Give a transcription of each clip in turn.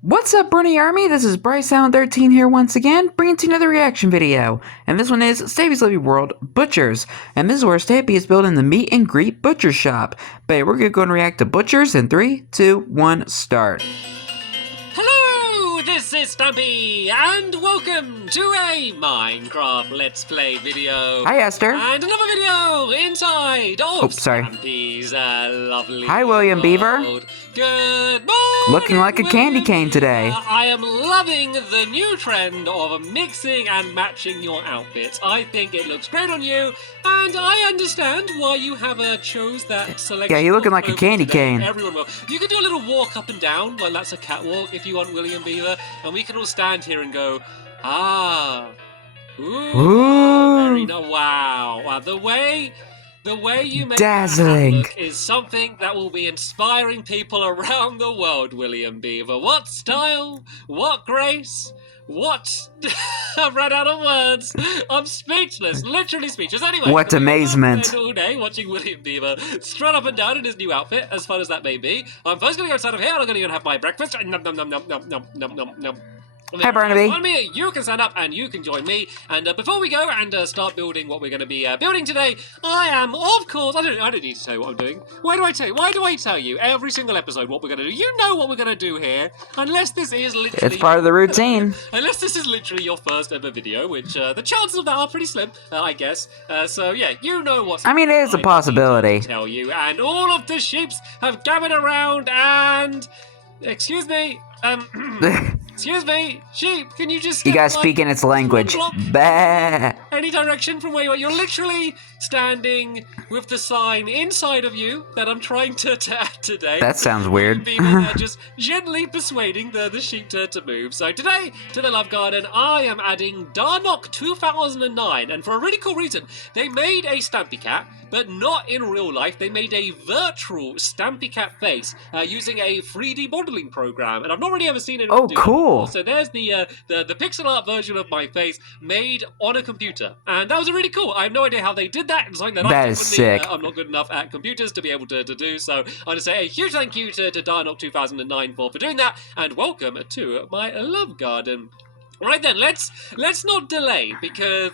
What's up, Brony Army? This is BryceAllen13 here once again, bringing to you another reaction video. And this one is Stampy's Living World Butchers. And this is where Stampy is building the meet and greet butcher shop. But we're gonna go and react to Butchers in 3, 2, 1, start. Hello, this is Stampy, and welcome to a Minecraft Let's Play video. Hi, Esther. And another video inside of sorry. Stampy's lovely Hi, William Beaver. world. Good morning, Looking like a candy William cane today. Beaver. I am loving the new trend of mixing and matching your outfits. I think it looks great on you, and I understand why you have chose that selection. Yeah, you're looking like a of candy today. cane. Everyone will. You can do a little walk up and down, well, that's a catwalk if you want, William Beaver, and we can all stand here and go, ah, ooh. Very wow. The way you make Dazzling. that look is something that will be inspiring people around the world, William Beaver. What style? What grace? What? I've run out of words. I'm speechless, literally speechless. Anyway, What amazement. all day watching William Beaver strut up and down in his new outfit, as fun as that may be. I'm first going to go inside of here, and I'm going to go and have my breakfast. Nom nom nom nom nom nom nom nom nom. Hi, Barnaby. On me, you can stand up and you can join me. And before we go and start building what we're going to be building today, I am, of course, I don't need to tell you what I'm doing. Why do I tell you every single episode what we're going to do? You know what we're going to do here, unless this is literally... It's part of the routine. Unless this is literally your first ever video, which the chances of that are pretty slim, I guess. So yeah, you know what's... I mean, it is a possibility. Tell you, and all of the sheeps have gathered around and... Excuse me, excuse me, sheep, can you just... You gotta speak in its language. Bah. Any direction from where you are. You're literally standing with the sign inside of you that I'm trying to add today. That sounds weird. Just gently persuading the sheep to move. So today, to the Love Garden, I am adding Darnock 2009. And for a really cool reason, they made a Stampy Cat, but not in real life. They made a virtual Stampy Cat face using a 3D modeling program. And I've not really ever seen it. Oh, cool. So there's the pixel art version of my face made on a computer, and that was really cool. I have no idea how they did that. It's something that That is sick. I'm not good enough at computers to be able to do. So I want to say a huge thank you to Darnock 2009 for doing that, and welcome to my Love Garden. Right then, let's not delay, because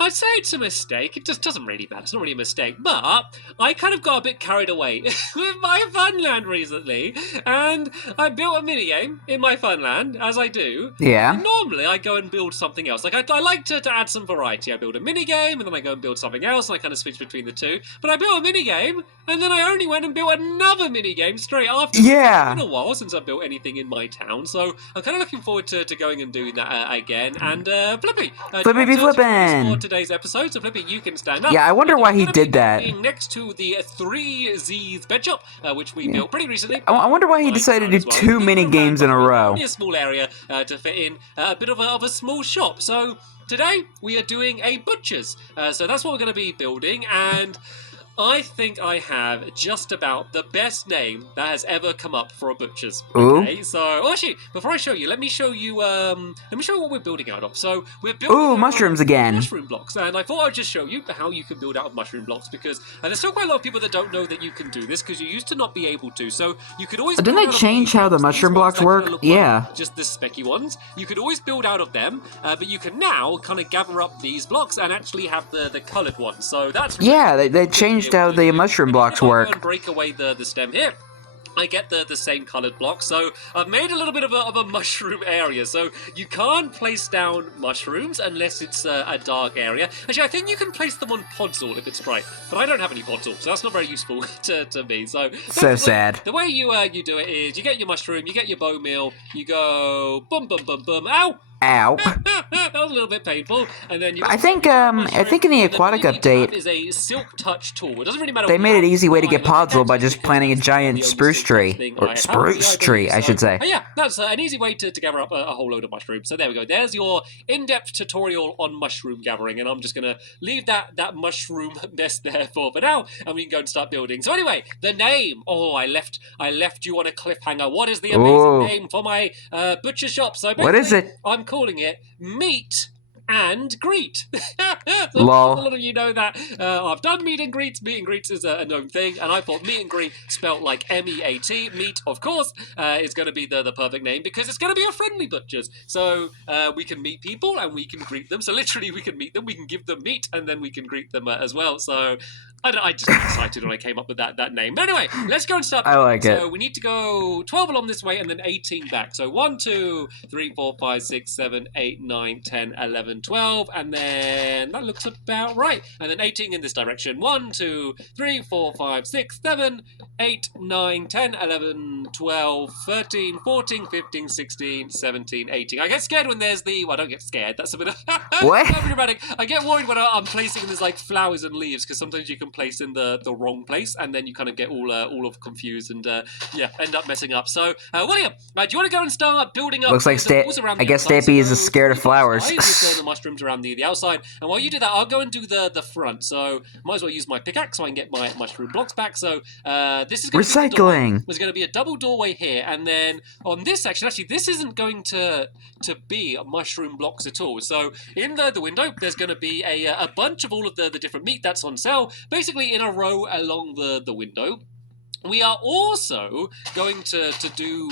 I'd say it's a mistake. It just doesn't really matter. It's not really a mistake. But I kind of got a bit carried away with my Funland recently. And I built a minigame in my Funland, as I do. Yeah. And normally I go and build something else. Like, I like to add some variety. I build a minigame, and then I go and build something else, and I kind of switch between the two. But I built a minigame, and then I only went and built another minigame straight after. Yeah. It's been a while since I've built anything in my town. So I'm kind of looking forward to going and doing that again. And Flippy. Flippy be flippin'. Today's episode, so Flippy, you can stand up. Yeah, I wonder why he did that. Next to the 3Z's bed shop, which we built pretty recently. I wonder why he decided to do too many games in a row. Only a small area to fit in a bit of a small shop. So today we are doing a butcher's. So that's what we're going to be building, and I think I have just about the best name that has ever come up for a butcher's. Okay, so actually, before I show you, let me show you what we're building out of. So we're building mushrooms again. Mushroom blocks, and I thought I'd just show you how you can build out of mushroom blocks, because there's still quite a lot of people that don't know that you can do this, because you used to not be able to. So you could always. Didn't they change how the mushroom blocks work? Yeah. Just the specky ones. You could always build out of them, but you can now kind of gather up these blocks and actually have the coloured ones. So that's yeah. They changed how the mushroom blocks work. And break away the stem here. I get the same coloured blocks, so I've made a little bit of a mushroom area. So you can't place down mushrooms unless it's a dark area. Actually, I think you can place them on podzol if it's bright, but I don't have any podzol, so that's not very used to me. So sad. The way you do it is you get your mushroom, you get your bone meal, you go boom boom boom boom. Ow! Ow. That was a little bit painful. And then you I think in the aquatic update is a silk touch tool. It doesn't really matter. They made an easy way to get podzol by just planting a giant spruce tree. Or spruce tree, I should say. Yeah, that's an easy way to gather up a whole load of mushrooms. So there we go. There's your in-depth tutorial on mushroom gathering, and I'm just going to leave that mushroom mess there for now, and we can go and start building. So anyway, the name. Oh, I left you on a cliffhanger. What is the amazing name for my butcher shop? So what is it? I'm calling it Meat and greet. So Lol. a lot of you know that I've done meet and greets. Meet and greets is a known thing, and I thought meet and greet spelt like M-E-A-T. Meet, of course, is going to be the perfect name because it's going to be a friendly butchers. So we can meet people and we can greet them. So literally, we can meet them, we can give them meat, and then we can greet them as well. So I just got excited when I came up with that name. But anyway, let's go and start. I like it. So we need to go 12 along this way and then 18 back. So 1, 2, 3, 4, 5, 6, 7, 8, 9, 10, 11, 12. And then that looks about right. And then 18 in this direction. 1, 2, 3, 4, 5, 6, 7, 8, 9, 10, 11, 12, 13, 14, 15, 16, 17, 18. I get scared when there's the... Well, I don't get scared. That's a bit of... What? dramatic. I get worried when I'm placing there's like flowers and leaves because sometimes you can place in the wrong place and then you kind of get all of confused and end up messing up. So William, do you want to go and start building up? Looks like I guess Stampy is scared of flowers. With the mushrooms around the outside, and while you do that, I'll go and do the front. So might as well use my pickaxe so I can get my mushroom blocks back. So this is going recycling. There's going to be a double doorway here, and then on this section, actually, this isn't going to be mushroom blocks at all. So in the window, there's going to be a bunch of all of the different meat that's on sale, basically in a row along the window. We are also going to do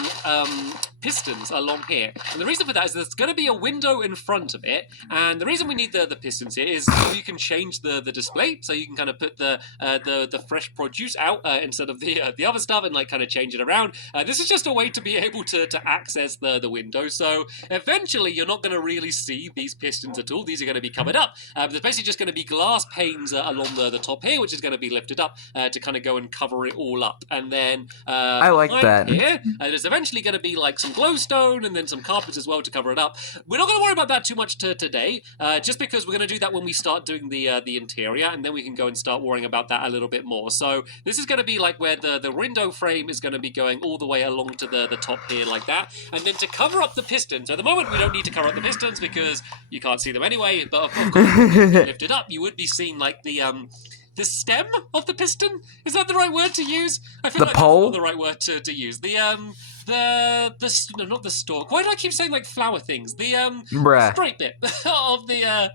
pistons along here. And the reason for that is there's going to be a window in front of it. And the reason we need the pistons here is so you can change the display. So you can kind of put the fresh produce out instead of the other stuff and like kind of change it around. This is just a way to be able to access the window. So eventually you're not going to really see these pistons at all. These are going to be covered up. There's basically just going to be glass panes along the top here, which is going to be lifted up to kind of go and cover it all up. And then I like that. Here, there's eventually going to be like some glowstone and then some carpets as well to cover it up. We're not going to worry about that too much today, just because we're going to do that when we start doing the interior, and then we can go and start worrying about that a little bit more. So this is going to be like where the window frame is going to be going all the way along to the top here like that. And then to cover up the pistons, at the moment we don't need to cover up the pistons because you can't see them anyway, but of course if you lift it up, you would be seeing like the stem of the piston? Is that the right word to use? I feel like pole? that's not the right word to use. No, not the stalk. Why do I keep saying like flower things? The straight bit of the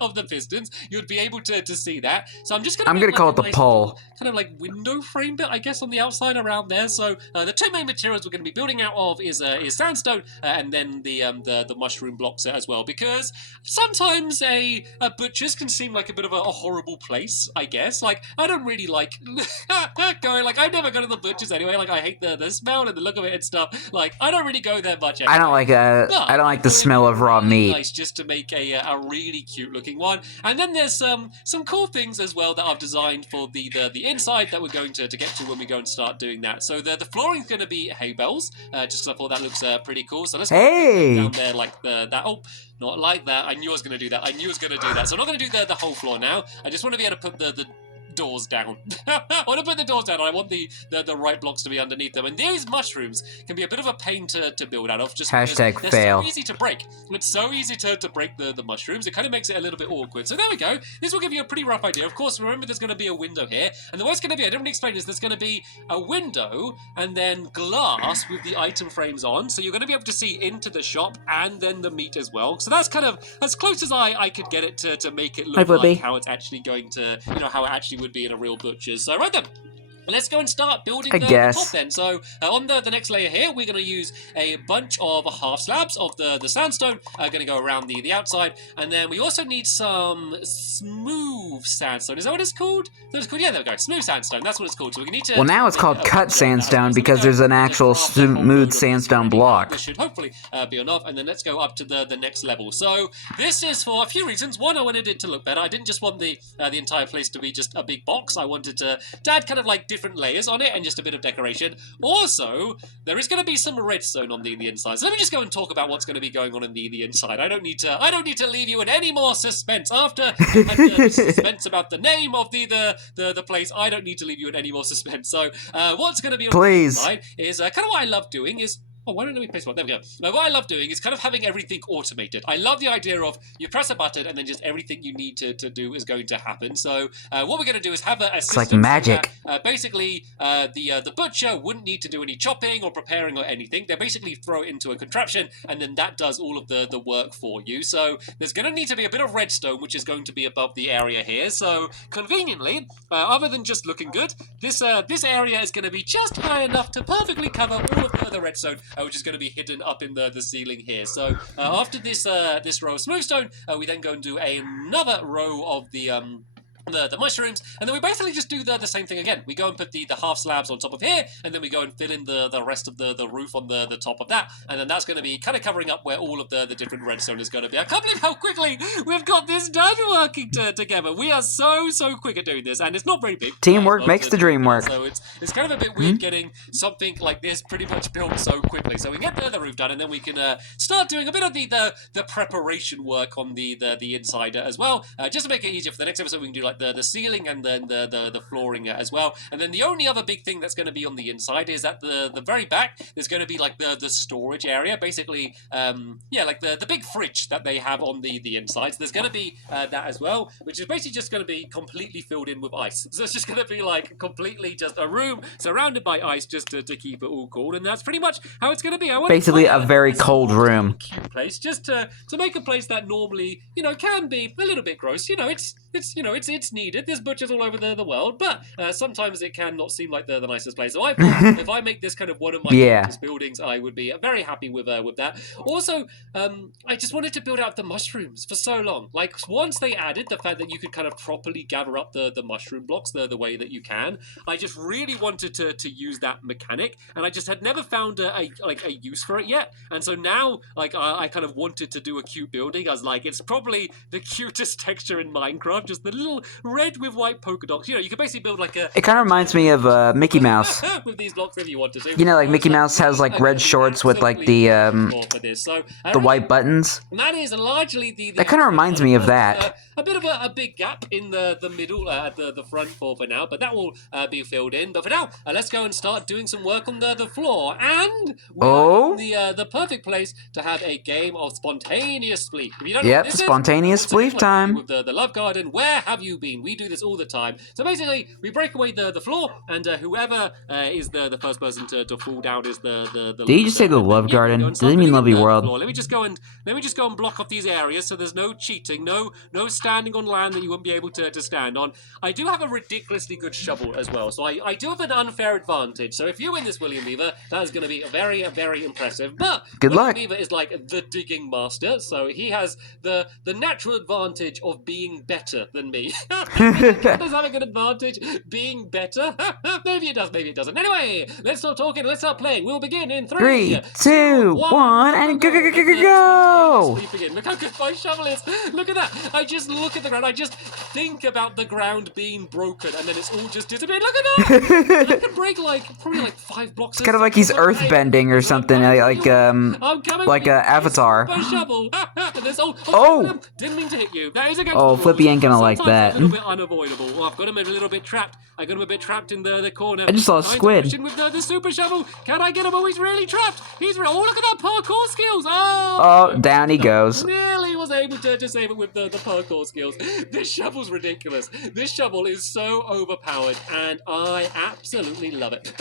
of the pistons. You'd be able to see that. So I'm just gonna call it the pole. Kind of like window frame bit, I guess, on the outside around there. So the two main materials we're going to be building out of is sandstone and then the mushroom blocks as well. Because sometimes a butcher's can seem like a bit of a horrible place, I guess. Like I don't really like going. Like I never go to the butcher's anyway. Like I hate the smell and the look of it and stuff. Like I don't really go there much. Anyway. I don't like the smell of raw meat. Nice, just to make a really cute looking one. And then there's some cool things as well that I've designed for the inside that we're going to get to when we go and start doing that. So the flooring's going to be hay bales, just because I thought that looks pretty cool. So let's go down there like that. Oh, not like that. I knew I was going to do that. So I'm not going to do the whole floor now. I just want to be able to put the doors down. I want to put the doors down, and I want the right blocks to be underneath them. And these mushrooms can be a bit of a pain to build out of. Just Hashtag they're fail. so easy to break. It's so easy to break the mushrooms. It kind of makes it a little bit awkward. So there we go. This will give you a pretty rough idea. Of course, remember there's going to be a window here. And the way it's going to be, I didn't really explain this, there's going to be a window and then glass with the item frames on. So you're going to be able to see into the shop and then the meat as well. So that's kind of as close as I could get it to make it look like how it's actually going to, how it actually would be in a real butcher's. So right then, let's go and start building the top then. So on the next layer here, we're going to use a bunch of half slabs of the sandstone. Going to go around the outside. And then we also need some smooth sandstone. Is that what it's called? Yeah, there we go. Smooth sandstone. That's what it's called. So we need to... Well, now it's called cut sandstone because there's an actual smooth sandstone block. This should hopefully be enough. And then let's go up to the next level. So this is for a few reasons. One, I wanted it to look better. I didn't just want the entire place to be just a big box. I wanted to add kind of like different layers on it and just a bit of decoration. Also, there is going to be some redstone on the inside. So let me just go and talk about what's going to be going on in the inside. I don't need to leave you in any more suspense. After the suspense about the name of the place, I don't need to leave you in any more suspense. So what's going to be on the inside is kind of what I love doing is Oh, why don't we place one? There we go. Now, what I love doing is kind of having everything automated. I love the idea of you press a button and then just everything you need to do is going to happen. So what we're going to do is have a system like magic. So that, basically, the butcher wouldn't need to do any chopping or preparing or anything. They basically throw it into a contraption, and then that does all of the work for you. So there's going to need to be a bit of redstone, which is going to be above the area here. So conveniently, other than just looking good, this area is going to be just high enough to perfectly cover all of the redstone, which is going to be hidden up in the ceiling here. So after this row of smoothstone, we then go and do another row of the mushrooms, and then we basically just do the same thing again. We go and put the half slabs on top of here, and then we go and fill in the rest of the roof on the top of that, and then that's going to be kind of covering up where all of the different redstone is going to be. I can't believe how quickly we've got this done working together. We are so quick at doing this, and it's not very big. Teamwork makes the dream work. So it's kind of a bit weird getting something like this pretty much built so quickly. So we get the roof done, and then we can start doing a bit of the preparation work on the inside as well, just to make it easier for the next episode. We can do like the ceiling and then the flooring as well. And then the only other big thing that's going to be on the inside is at the very back, there's going to be like the storage area, basically, like the big fridge that they have on the inside. So there's going to be that as well, which is basically just going to be completely filled in with ice. So it's just going to be like completely just a room surrounded by ice, just to keep it all cool. And that's pretty much how it's going to be. Basically a very cold room. Cute place, just to make a place that normally, can be a little bit gross. It's needed. There's butchers all over the world, but sometimes it can not seem like the nicest place. So if I make this kind of one of my nicest buildings, I would be very happy with that. Also, I just wanted to build out the mushrooms for so long. Like, once they added the fact that you could kind of properly gather up the mushroom blocks the way that you can, I just really wanted to use that mechanic, and I just had never found a use for it yet. And so now, I kind of wanted to do a cute building. I was like, it's probably the cutest texture in Minecraft, just the little red with white polka dots. You can basically build like a... It kind of reminds me of Mickey Mouse. with these blocks if you want to. Like Mickey Mouse has like red shorts with like the white buttons. And that is largely that kind of reminds me of that. A bit of a big gap in the middle at the front for now, but that will be filled in. But for now, let's go and start doing some work on the floor. And we're in the perfect place to have a game of spontaneous sleep. If you don't know what this spontaneous sleep time. With the love garden, where have you been? We do this all the time. So basically, we break away the floor, and whoever is the first person to fall down is the Did you just say the love garden? Does it mean lovely world? Let me just go and block off these areas so there's no cheating, no standing on land that you won't be able to stand on. I do have a ridiculously good shovel as well, so I do have an unfair advantage. So if you win this, William Beaver, that is going to be very, very impressive. But good luck. William Beaver is like the digging master, so he has the natural advantage of being better than me. Does having an advantage being better? Maybe it does, maybe it doesn't. Anyway, let's stop talking, let's start playing. We'll begin in 3, 2, 1, and go! Look how good my shovel is. Look at that. I just look at the ground. I just think about the ground being broken, and then it's all just disappeared. Look at that. I can break probably 5 blocks. It's kind of like he's earthbending or something, like Avatar. Shovel. Didn't mean to hit you. That is against Flippy ain't gonna like that. A little bit unavoidable. I've got him a little bit trapped. I got him a bit trapped in the corner. I just saw a squid. With the super shovel. Can I get him? Oh, he's really trapped. Oh, look at that parkour skills. Down he goes. Nearly was able to save it with the parkour skills. This shovel's ridiculous. This shovel is so overpowered, and I absolutely love it.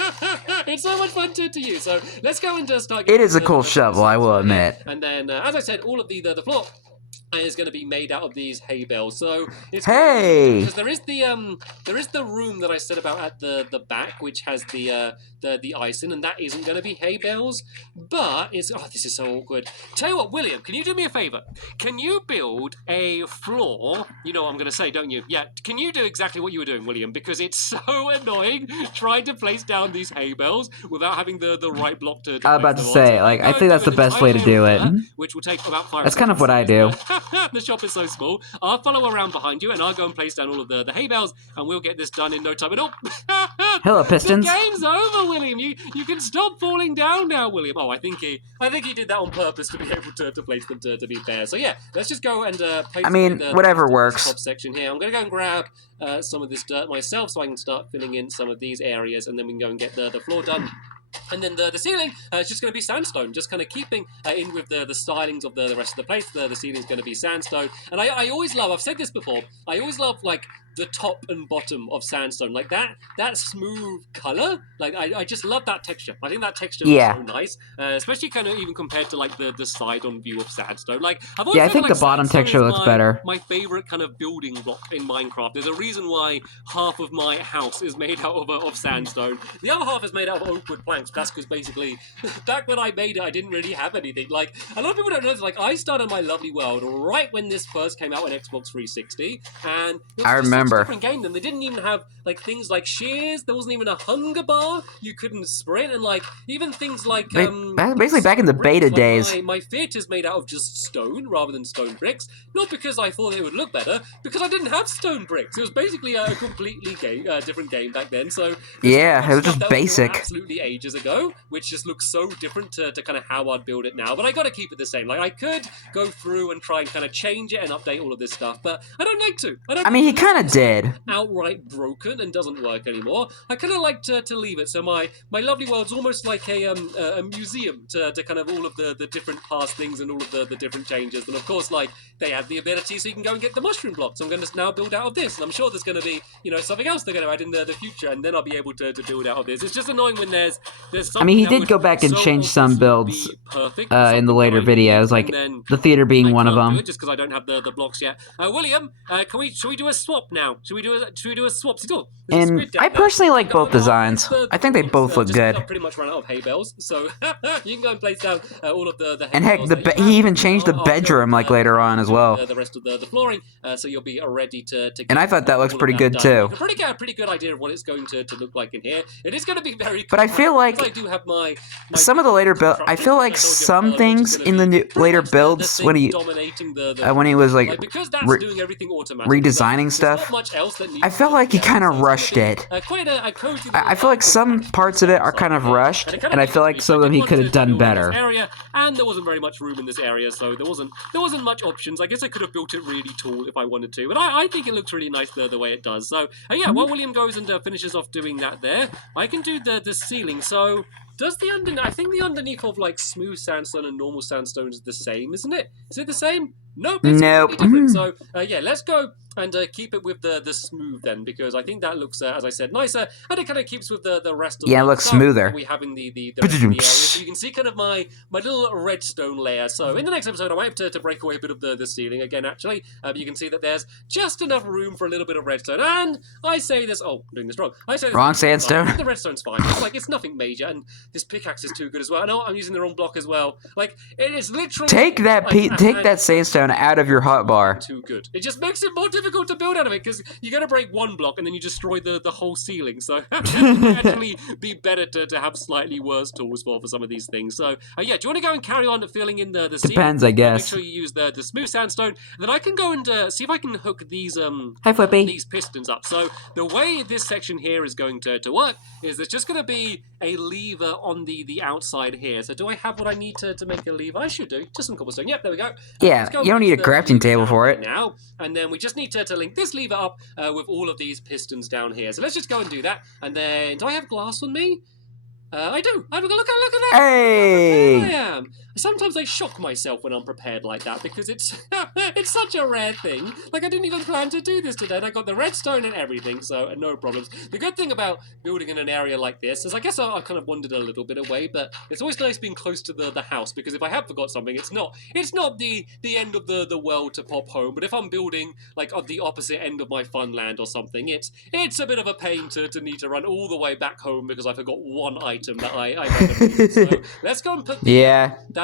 It's so much fun to use. So let's go and start. It is a cool shovel, I will admit. And then, as I said, all of the floor is going to be made out of these hay bales. So it's because there is the room that I said about at the back, which has the ice in, and that isn't going to be hay bales, but it's this is so awkward. Tell you what, William, can you do me a favor? Can you build a floor? You know what I'm going to say, don't you? Yeah. Can you do exactly what you were doing, William? Because it's so annoying trying to place down these hay bales without having the right block to I was about to say, I think that's the best way to do it. Which will take about 5 That's kind of what I do. The shop is so small. I'll follow around behind you, and I'll go and place down all of the hay bales, and we'll get this done in no time at all. Hello, Pistons. The game's over, William. You can stop falling down now, William. Oh, I think he did that on purpose to be able to place them to be fair. So yeah, let's just go and place. I mean, whatever works. Top section here. I'm gonna go and grab some of this dirt myself, so I can start filling in some of these areas, and then we can go and get the floor done. And then the ceiling is just going to be sandstone, just kind of keeping in with the stylings of the rest of the place. The ceiling is going to be sandstone. And I always love, I've said this before, I always love like the top and bottom of sandstone, like that smooth color. Like I just love that texture. I think that texture is so nice, especially kind of even compared to like the side on view of sandstone. Like I've always I think like the bottom texture looks better. My favorite kind of building block in Minecraft. There's a reason why half of my house is made out of sandstone. The other half is made out of oak wood planks. That's because basically back when I made it, I didn't really have anything. Like a lot of people don't know this. Like I started my lovely world right when this first came out on Xbox 360, and I remember. Such a different game. Then they didn't even have like things like shears. There wasn't even a hunger bar. You couldn't sprint, and like even things like basically back in the beta days. My theater's made out of just stone rather than stone bricks. Not because I thought it would look better, because I didn't have stone bricks. It was basically a completely different game back then. So yeah, it was just basic. Absolutely ages ago, which just looks so different to kind of how I'd build it now. But I got to keep it the same. Like I could go through and try and kind of change it and update all of this stuff, but I don't like to. I mean, he kind of did. Outright broken and doesn't work anymore. I kind of like to leave it. So my lovely world's almost like a museum to kind of all of the different past things and all of the different changes. And of course, like they have the ability so you can go and get the mushroom blocks. I'm going to now build out of this, and I'm sure there's going to be something else they're going to add in the future, and then I'll be able to build out of this. It's just annoying when there's something. I mean, he did go back and change some builds in the later videos, like the theater being one of them. Just because I don't have the blocks yet. William, should we do a swap now? Should we do a swap? And I personally like both designs. I think they both look good. I've pretty much run out of hay bales, so you can go and place down all of the hay and heck, he even changed the bedroom like later on as well. The rest of the flooring, so you'll be ready to and I thought that looks pretty good too. You get a pretty good idea of what it's going to look like in here. It is going to be very cool. But I feel like I do have my some of the later builds, I feel like some things in the later builds when he was like because that's doing everything automatically, redesigning stuff, I felt like he kind of rushed it. I feel like some parts of it are kind of rushed, and I feel like some of them he could have done better. And there wasn't very much room in this area, so there wasn't much options. I guess I could have built it really tall if I wanted to, but I think it looks really nice the way it does. So yeah, while William goes and finishes off doing that there, I can do the ceiling. So does the underneath? I think the underneath of like smooth sandstone and normal sandstone is the same, isn't it? Is it the same? Nope. Nope. Different. So yeah, let's go and keep it with the smooth then, because I think that looks, as I said, nicer, and it kind of keeps with the rest of it looks smoother. We having the rest of the area, so you can see kind of my little redstone layer. So in the next episode, I might have to break away a bit of the ceiling again, actually. You can see that there's just enough room for a little bit of redstone, and I say this. Oh, I'm doing this wrong. I say this wrong sandstone. The redstone's fine. It's nothing major, and this pickaxe is too good as well. I know I'm using the wrong block as well. Like it is literally take that sandstone out of your hotbar. Too good. It just makes it more difficult to build out of it because you got to break one block and then you destroy the whole ceiling. So it would actually be better to have slightly worse tools for some of these things. So yeah, do you want to go and carry on filling in the ceiling? Depends, I guess. Make sure you use the smooth sandstone. And then I can go and see if I can hook these Hi, Flippy. These pistons up. So the way this section here is going to work is there's just going to be a lever on the outside here. So do I have what I need to make a lever? I should do. Just some cobblestone. Yep, there we go. Yeah, you don't need a crafting table for it. Now, and then we just need to link this lever up with all of these pistons down here. So let's just go and do that. And then, do I have glass on me? I do. Look at that. Hey! I am. Sometimes I shock myself when I'm prepared like that because it's it's such a rare thing. Like I didn't even plan to do this today. And I got the redstone and everything, so no problems. The good thing about building in an area like this is I guess I kind of wandered a little bit away, but it's always nice being close to the house because if I have forgot something, it's not the end of the world to pop home. But if I'm building like on the opposite end of my fun land or something, it's a bit of a pain to need to run all the way back home because I forgot one item that I needed. So let's go and put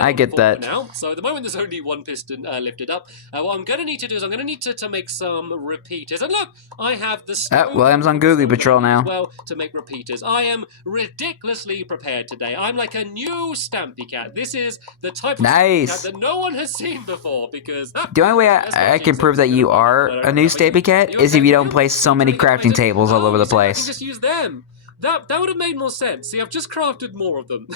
I get that. Now. So at the moment there's only one piston lifted up. What I'm going to need to do is I'm going to need to make some repeaters. And look, I have the stone. William's on Googly Patrol now. Well, to make repeaters. I am ridiculously prepared today. I'm like a new Stampy cat. This is the type of Stampy cat that no one has seen before because... The only way I can prove that you are a new Stampy cat is if you don't place so many crafting tables all over the place. I can just use them. That would have made more sense. See, I've just crafted more of them.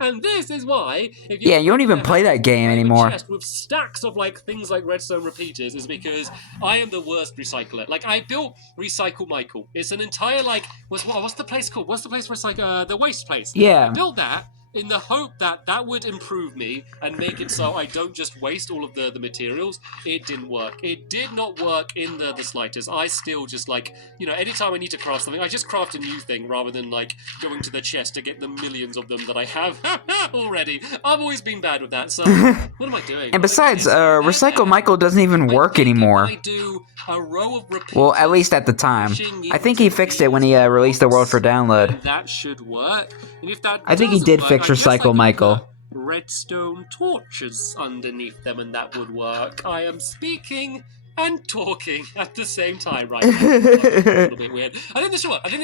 And this is why... If Yeah, you don't even play that game anymore. Chest with stacks of things like redstone repeaters is because I am the worst recycler. Like, I built Recycle Michael. It's an entire, what's the place called? What's the place where the waste place? Yeah. I built that in the hope that that would improve me and make it so I don't just waste all of the materials. It didn't work. It did not work in the slightest. I still just anytime I need to craft something, I just craft a new thing rather than going to the chest to get the millions of them that I have already. I've always been bad with that, so what am I doing? And besides, Recycle Michael doesn't even work anymore. I do a row of repeaters, well, at least at the time. I think he fixed it when he released the world for download. And that should work. And if that I think he did fix Recycle Michael. Redstone torches underneath them, and that would work. I am speaking and talking at the same time right now. It's a little bit weird. I think this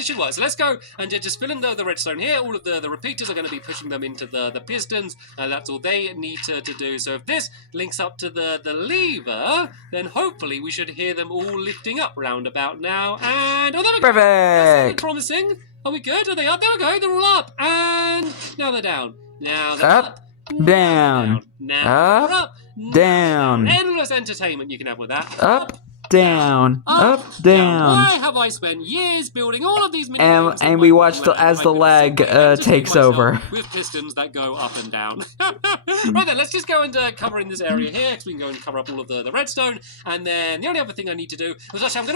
should work. So let's go and just fill in the redstone here. All of the repeaters are going to be pushing them into the pistons. That's all they need to do. So if this links up to the lever, then hopefully we should hear them all lifting up round about now. And there we go. Perfect. That's promising. Are we good? Are they up? There we go. They're all up. And now they're down. Now they're up. Down. Now they're up. Down. Endless entertainment you can have with that. Up, down, up, down. Why have I spent years building all of these mini and we watched as the lag takes over. With pistons that go up and down. Right then, let's just go and cover in this area here, because we can go and cover up all of the redstone. And then the only other thing I need to do is actually I'm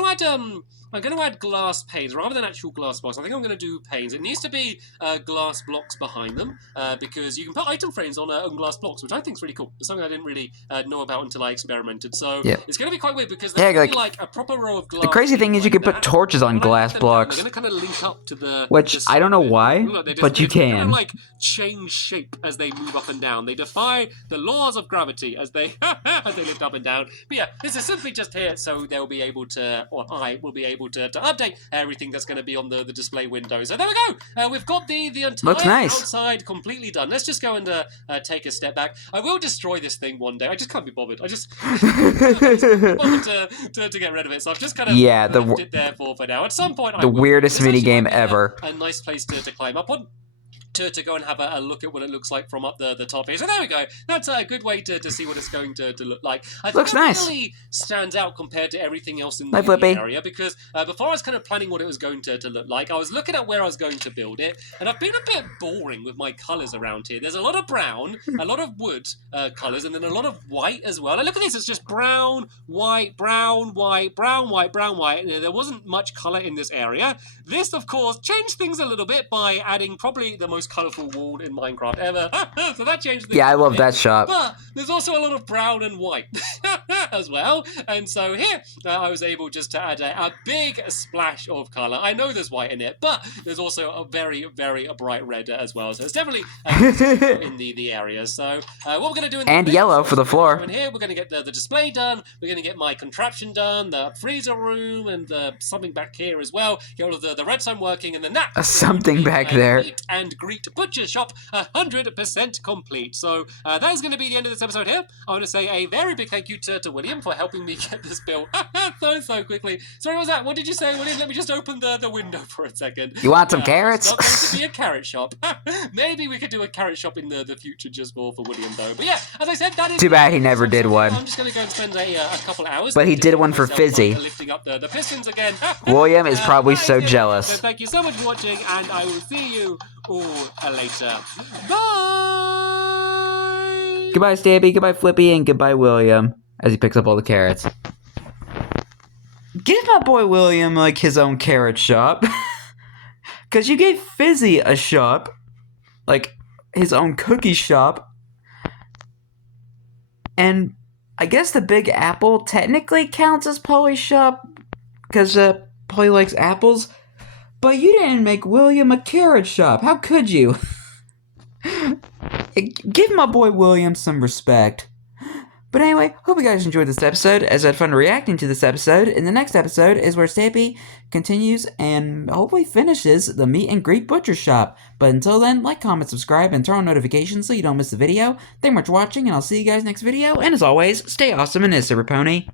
going to add glass panes rather than actual glass blocks. I think I'm going to do panes. It needs to be glass blocks behind them, because you can put item frames on glass blocks, which I think is really cool. It's something I didn't really know about until I experimented. So it's going to be quite weird, because there's going to be a proper row of glass. The crazy thing is you can put torches on glass blocks. They're going to kind of link up to the... Which, I don't know why, but you can. Kind of change shape as they move up and down. They defy the laws of gravity as they lift up and down. But yeah, this is simply just here, so they'll be able to, or I will be able to update everything that's going to be on the display window. So there we go. We've got the entire outside completely done. Let's just go and take a step back. I will destroy this thing one day. I just can't be bothered. I just can't be bothered to get rid of it. So I've just kind of left it there for now. At some point, the weirdest minigame ever. A nice place to climb up on. To go and have a look at what it looks like from up the top here. So there we go. That's a good way to see what it's going to look like. I think it really stands out compared to everything else in the area, because before I was kind of planning what it was going to look like, I was looking at where I was going to build it, and I've been a bit boring with my colours around here. There's a lot of brown, a lot of wood colours, and then a lot of white as well. And look at this, it's just brown, white, brown, white, brown, white, brown, white. And there wasn't much colour in this area. This, of course, changed things a little bit by adding probably the most colourful wall in Minecraft ever. So that changed things. Yeah, I love that shop. But there's also a lot of brown and white as well. And so here, I was able just to add a big splash of colour. I know there's white in it, but there's also a very, very bright red as well. So it's definitely in the area. So what we're going to do in and yellow for the floor. And here, we're going to get the display done. We're going to get my contraption done, the freezer room, and something back here as well. Get all of the redstone working, and then that something back there. Meet and greet butcher shop 100% complete. So that is going to be the end of this episode here. I want to say a very big thank you to William for helping me get this built so quickly. Sorry, what was that? What did you say, William? Let me just open the window for a second. You want some carrots? It's not going to be a carrot shop. Maybe we could do a carrot shop in the future just for William, though. But yeah, as I said, that is... Too bad he never did one. I'm just going to go and spend a couple hours. But he did one for Fizzy. Lifting up the pistons again. William is probably so jealous. So thank you so much for watching, and I will see you all later. Bye! Goodbye, Stampy, goodbye, Flippy, and goodbye, William, as he picks up all the carrots. Give my boy William, his own carrot shop. Because you gave Fizzy a shop. His own cookie shop. And I guess the Big Apple technically counts as Polly's shop. Because Polly likes apples. But you didn't make William a carrot shop. How could you? Give my boy William some respect. But anyway, hope you guys enjoyed this episode, as I had fun reacting to this episode. In the next episode is where Stampy continues and hopefully finishes the meet and greet butcher shop. But until then, like, comment, subscribe, and turn on notifications so you don't miss the video. Thank you much for watching, and I'll see you guys next video. And as always, stay awesome and Super Pony.